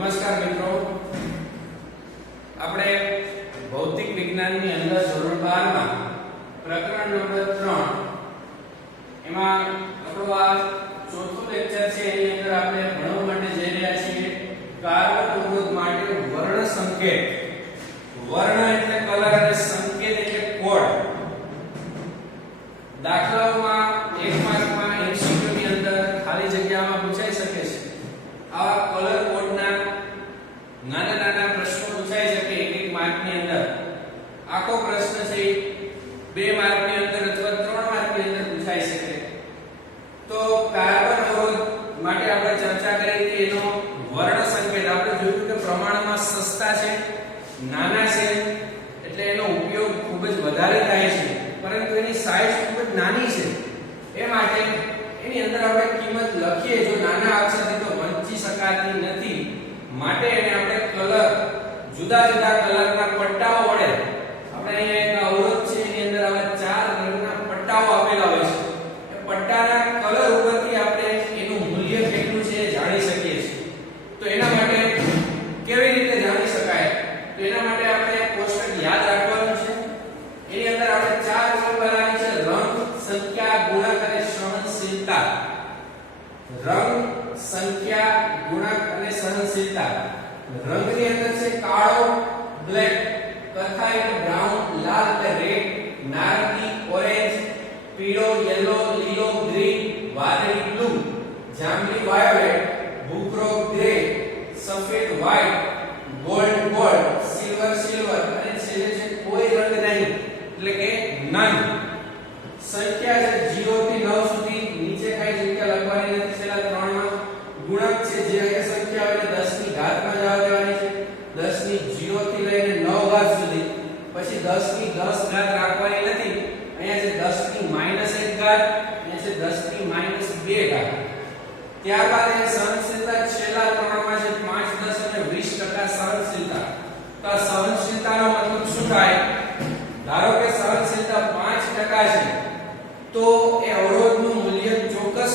નમસ્કાર મિત્રો, આપણે ભૌતિક વિજ્ઞાનની અંદર ધોરણ 12 માં પ્રકરણ નંબર 3 એમાં આપણો આ ચોથું લેક્ચર છે. એની અંદર આપણે ભણવા માટે જઈ રહ્યા છીએ કાર્બન અવરોધ માટે વર્ણ સંકેત. વર્ણ એટલે કલર અને સંકેત એટલે કોડ. દાખલાઓમાં એક માર્કમાં MCQ ની અંદર ખાલી જગ્યામાં પૂછાઈ શકે છે. આવા કલર કોડના નાના નાના પ્રશ્નો પૂછાઈ શકે એક માર્કની અંદર. આખો પ્રશ્ન છે 2 માર્કની અંદર અથવા 3 માર્કની અંદર પૂછાઈ શકે. તો કાર્બન અવરોધ માટે આપણે ચર્ચા કરી કે એનો વર્ણ સંકેત આપણે જોયું કે પ્રમાણમાં સસ્તા છે, નાના છે, એટલે એનો ઉપયોગ ખૂબ જ વધારે થાય છે, પરંતુ એની સાઈઝ ખૂબ જ નાની છે. એ માટે એની અંદર આપણે કિંમત લખીએ જો નાના અક્ષરથી તો વંચી શકાતી નથી. માટે એને આપણે કલર જુદા જુદા કલરના પટ્ટાઓ વડે આપણે અહીંયા એક અવરોધ છે એની અંદર આવા 4 રંગના પટ્ટાઓ આપેલા હોય છે. એ પટ્ટાના કલર ઉપરથી આપણે એનું મૂલ્ય કેટલું છે એ જાણી શકીએ છીએ. તો એના માટે કેવી રીતે જાણી શકાય? તો એના માટે આપણે કોષ્ટક યાદ રાખવાનું છે. એની અંદર આપણે 4 વસ્તુ બનાવી છે: રંગ, સંખ્યા, ગુણક અને સહનશીલતા. રંગ, સંખ્યા, ગુણક અને સહનશીલતા. રંગની અંદર છે કાળો બ્લેક, કથાઈ બ્રાઉન, લાલ એટલે રેડ, નારંગી ઓરેન્જ, પીળો યલો, લીલો ગ્રીન, વાદળી બ્લુ, જાંબલી વાયોલેટ, ભૂખરો ગ્રે, સફેદ white, gold gold, silver silver અને છેલ્લે છે કોઈ રંગ નહીં એટલે કે નન. સંખ્યા છે 0 થી 9 સુધી, નીચે કઈ જગ્યા લખવાની નથી છેલ્લા 3 માં. ગુણક છે જે એ સંખ્યા હોય 10 ની ઘાતમાં જવા દેવાની છે, 10 ની 0 થી લઈને 9 ઘાત સુધી. પછી 10 ની 10 ઘાત રાખવાની નથી. અહીંયા છે 10 ની -1 ઘાત, અહીંયા છે 10 ની -2 ઘાત. ત્યારબાદ એ સહનશીલતા છેલ્લા 3 માં છે 5, 10 અને 20% સહનશીલતા. તો આ સહનશીલતાનો મતલબ શું થાય? ધારો કે સહનશીલતા 5% છે તો એ અવરોધનું મૂલ્ય ચોક્કસ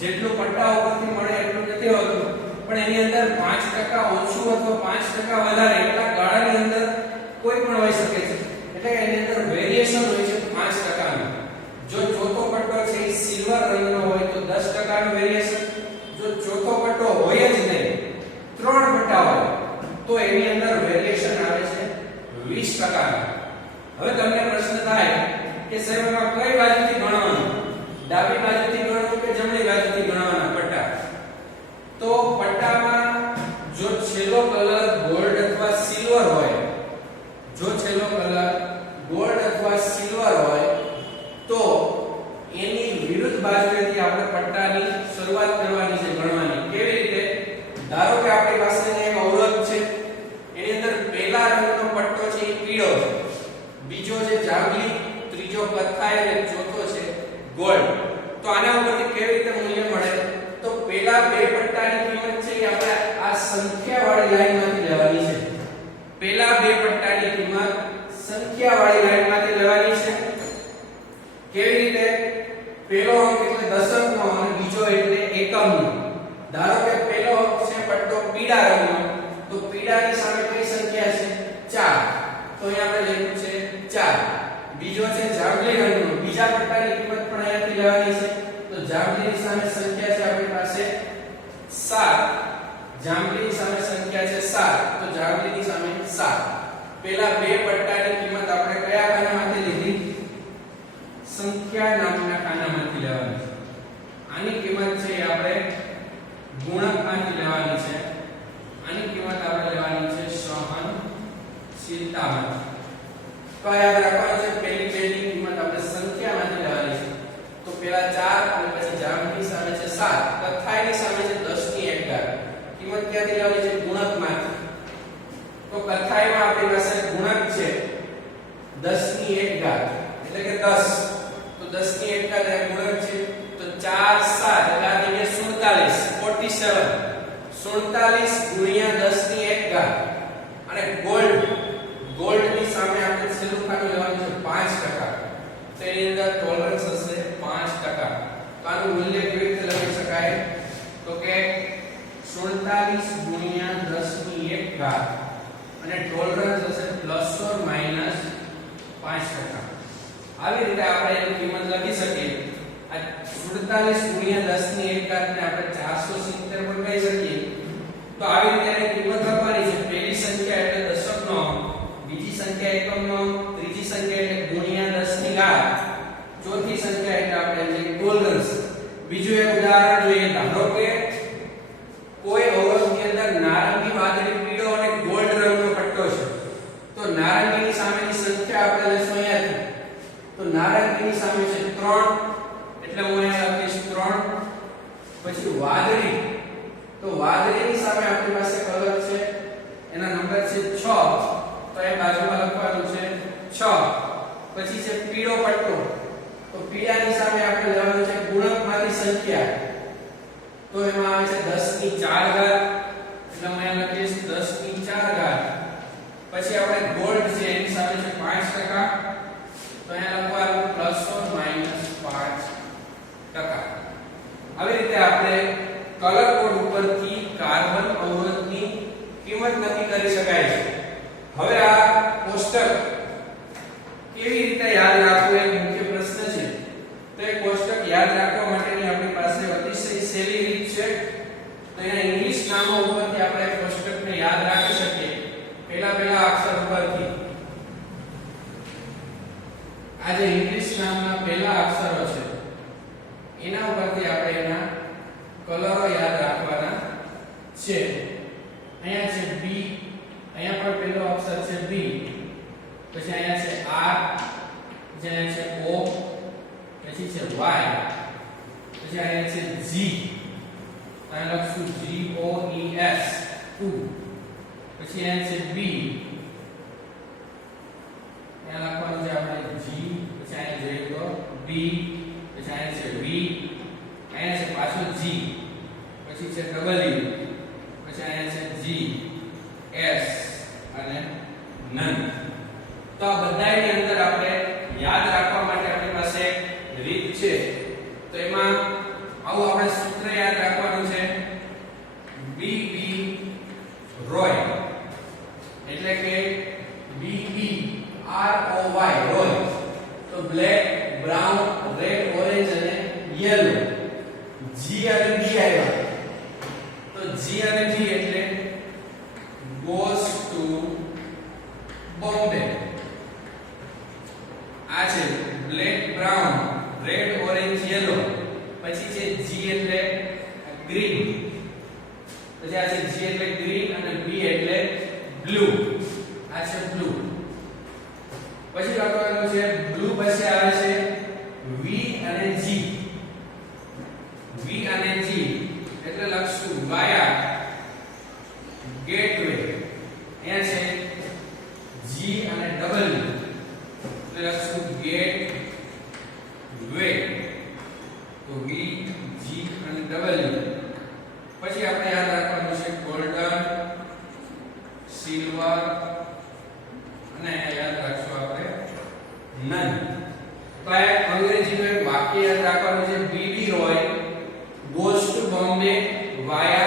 જેટલું પટ્ટા ઉપરથી મળે એટલું નથી હોતું, પણ એની અંદર 5% ઓછું અથવા 5% વધારે એટલા ગાળાની અંદર કોઈ પણ હોઈ શકે છે. એટલે એની અંદર વેરીએશન હોય છે 5% નું. જો ચોથો પટ્ટો છે એ સિલ્વર રંગનો હોય તો 10% નું વેરીએશન. જો ચોથો પટ્ટો હોય જ નહીં, 3 પટ્ટા હોય તો એની અંદર વેરીએશન આવે છે 20% નું. હવે તમને પ્રશ્ન થાય કે સાહેબ એમાં કઈ બાજુથી ગણવાનું? ડાબી બાજુથી ગણવું કે જમણી બાજુથી ગણવાના પટ્ટા? તો પટ્ટામાં જો છેલ્લો કલર ગોલ્ડ અથવા સિલ્વર હોય, જો છેલ્લો કલર ગોલ્ડ અથવા સિલ્વર હોય તો એની વિરુદ્ધ બાજુએથી આપણે પટ્ટાની શરૂઆત કરવાની છે ગણવાની. કેવી રીતે? ધારો કે આપણી પાસે એક અવરોધ છે, એની અંદર પહેલા રંગનો પટ્ટો છે એ પીળો છે, બીજો છે જાંબલી, ત્રીજો કથ્થાઈ અને ચોથો છે ગોલ્ડ. તો આના ઉપરથી કેવી રીતે મૂલ્ય મળે? તો પહેલા 2 પટ્ટાની કિંમત છે એ આપણે આ સંખ્યાવાળી લાઈનમાંથી લેવાની છે. પહેલા 2 પટ્ટાની કિંમત સંખ્યાવાળી લાઈનમાંથી લેવાની છે. કેવી રીતે? પહેલો અંક એટલે દશકનો અને બીજો એટલે એકમનો. ધારો કે પહેલો છે પટ્ટો પીળા રંગનો, તો પીળાની સામે કઈ સંખ્યા છે? 4. તો અહીંયા આપણે લખ્યું છે 4. બીજો છે જાંબલી રંગનો, બીજા પટ્ટાની કિંમત પણ અહીંયાથી લેવાની છે. તો જાંબલીની સામે સંખ્યા છે આપણી પાસે 7. જાંબલીની સામે સંખ્યા છે 7, તો જાંબલીની સામે 7. પહેલા 2 પટ્ટાની કિંમત આપણે કયા ખાનામાંથી લીધી? સંખ્યા નામના ખાનામાંથી લેવાની છે. આની કિંમત છે આપણે ગુણકમાંથી લેવાની છે. આની કિંમત આપણે લેવાની છે સહનશીલતામાંથી. તો યાદ રાખવાનું છે પહેલી કિંમત આપણે સંખ્યામાંથી લેવાની છે. તો પહેલા 4 અને પછી જાંબલી સામે છે 7, કથ્થાઈની સામે છે 10 ની 1 ઘાત. કિંમત ક્યાંથી લેવાની છે? ગુણકમાંથી. તો કથ્થાઈમાં આપણી પાસે ગુણક છે 10 ની 1 ઘાત એટલે કે 10. તો 10 ની 1 ઘાત એ ગુણક છે. તો 4 7 એટલે આ થઈ ગયા 47. 47 ગુણ્યા 10 ની 1 ઘાત. અને ગોલ્ડની સામે આપણે છેલ્લું ખાનું લેવાનું છે 5%. તો એની અંદર ટોલરન્સ હશે 5%. તો આનું મૂલ્ય કેવી રીતે લખી શકાય? તો કે 47 ગુણ્યા 10 ની 1 ઘાત અને ટોલરન્સ હશે ±5%. આવી રીતે આપણે એની કિંમત લખી શકીએ. આ 47 ગુણ્યા 10 ની 1 ઘાત ને આપણે 470 પણ કહી શકીએ. તો આવી રીતે એની કિંમત લખવાની છે. પહેલી સંખ્યા એટલે દશકનો અંક, બીજી સંખ્યા એકમનો અંક, ત્રીજી સંખ્યા એટલે ગુણ્યા 10 ની ઘાત, ચોથી સંખ્યા એટલે આપણે જે ટોલરન્સ. બીજું એક ઉદાહરણ જોઈએ. ધારો કે કોઈ અવરોધની અંદર નારંગી, વાદળી, પીળો અને ગોલ્ડ રંગનો પટ્ટો છે. તો નારંગીની સામેની સંખ્યા આપણે લેશું અહીંયાથી. તો નારંગીની સામે છે 3, એટલે હું અહીંયા લખીશ 3. પછી વાદળી, તો વાદળીની સામે આપણી પાસે કલર છે, એના નંબર છે 6, તો એ બાજુમાં લખવાનું છે 6. પછી છે પીળો પટ્ટો, તો પીળાની સામે આપણે લેવાનું છે ગુણકમાંથી સંખ્યા, તો એમાં આવે છે 10 ની 4 ઘાત, એટલે હું અહીંયા લખીશ 10 ની 4 ઘાત. પછી આપણે ગોલ્ડ છે એની સામે છે 5%, તો અહીંયા લખવાનું ±5%. આવી રીતે આપણે કલર કોડ ઉપરથી કાર્બન અવરોધની કિંમત નક્કી કરી શકાય છે. હવે આ કોષ્ટક કેવી રીતે યાદ રાખવું એ મુખ્ય પ્રશ્ન છે. તો એ કોષ્ટક યાદ રાખવા માટેની આપણી પાસે અતિશય સહેલી રીત છે. તો એના ઇંગ્લિશ નામો ઉપરથી આપણે કોષ્ટકને યાદ રાખી શકીએ. પહેલા અક્ષર ઉપરથી આ જે ઇંગ્લિશ નામના પહેલા અક્ષરો છે એના ઉપરથી આપણે એના કલરો યાદ રાખવાના છે. અહીંયા છે B, અહીંયા પણ પહેલો અક્ષર છે B, પછી અહીંયા છે R, અહીંયા છે O, પછી છે Y, પછી અહીંયા છે G, અહીંયા લખશું GOES 2, પછી અહીંયા છે B, અહીંયા લખવાનું છે આપણે G, પછી અહીંયા જોઈએ તો D, પછી અહીંયા છે V, અહીંયા છે પાછું G, પછી છે W, પછી અહીંયા છે G, S અને નન. તો આ બધાની અંદર આપણે યાદ રાખવા માટે આપણી પાસે એક રીત છે. તો એમાં આવું આપણે સૂત્ર યાદ રાખવાનું છે. BB રોય, એટલે કે BBROY રોય. તો બ્લેક, બ્રાઉન, રેડ, ઓરેન્જ અને યેલો. G અને B આવ્યા, તો G અને B એટલે goes to Bombay. આ છે black, brown, red, orange, yellow. પછી છે G એટલે ગ્રીન, પછી આ છે G એટલે ગ્રીન અને B એટલે બ્લુ. આ છે બ્લુ. પછી લખવાનું છે બ્લુ, પછી આવે છે V અને G. V અને G એટલે લખશું વાયા ગેટવે. અહીંયા છે G અને W એટલે લખશું ગેટ વે. તો V, G અને W. પછી આપણે યાદ રાખવાનું છે ગોલ્ડન, સિલ્વર અને યાદ રાખશું આપણે નન. તો આ અંગ્રેજીનું એક વાક્ય યાદ રાખવાનું છે. BB Roy goes to Bombay via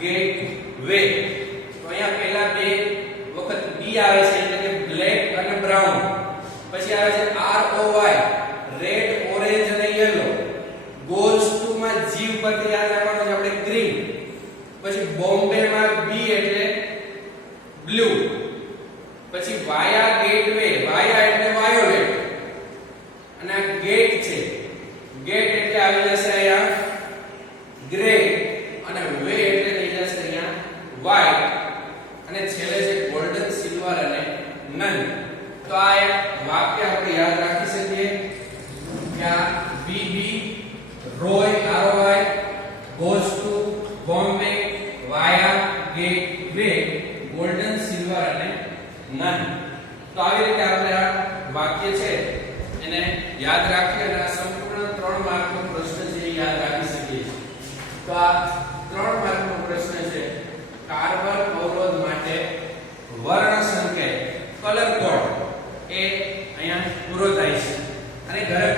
gateway. તો અહીંયા પહેલા બે વખત B આવે છે, એટલે કે બ્લેક અને બ્રાઉન. પછી આવે છે ROY રેડ, ઓરેન્જ અને યેલો. goes to માં G ઉપરથી યાદ રાખવાનું છે આપણે ગ્રીન. પછી બોમ્બે માં B એટલે બ્લુ. પછી via gateway, via એટલે વાયોલેટ અને આ ગેટ છે. ગેટ એટલે આવી જશે અહીંયા ગ્રે અને વે એટલે થઈ જશે અહીંયા વ્હાઇટ અને છેલ્લે છે ગોલ્ડન, સિલ્વર અને નન. તો આ એક વાક્ય આપણે યાદ રાખી શકીએ કે આ BB Roy ROY goes to Bombay via gateway golden, silver અને નન. તો આવી રીતે આપણે આ વાક્ય છે એને યાદ રાખી અને આ સંપૂર્ણ 3 માર્કનો પ્રશ્ન છે એ યાદ રાખી શકીએ. તો આ 3 માર્કનો પ્રશ્ન છે કાર્બન અવરોધ માટે વર્ણ સંકેત કલર કોડ એ અહીંયા પૂરો થાય છે અને ઘરે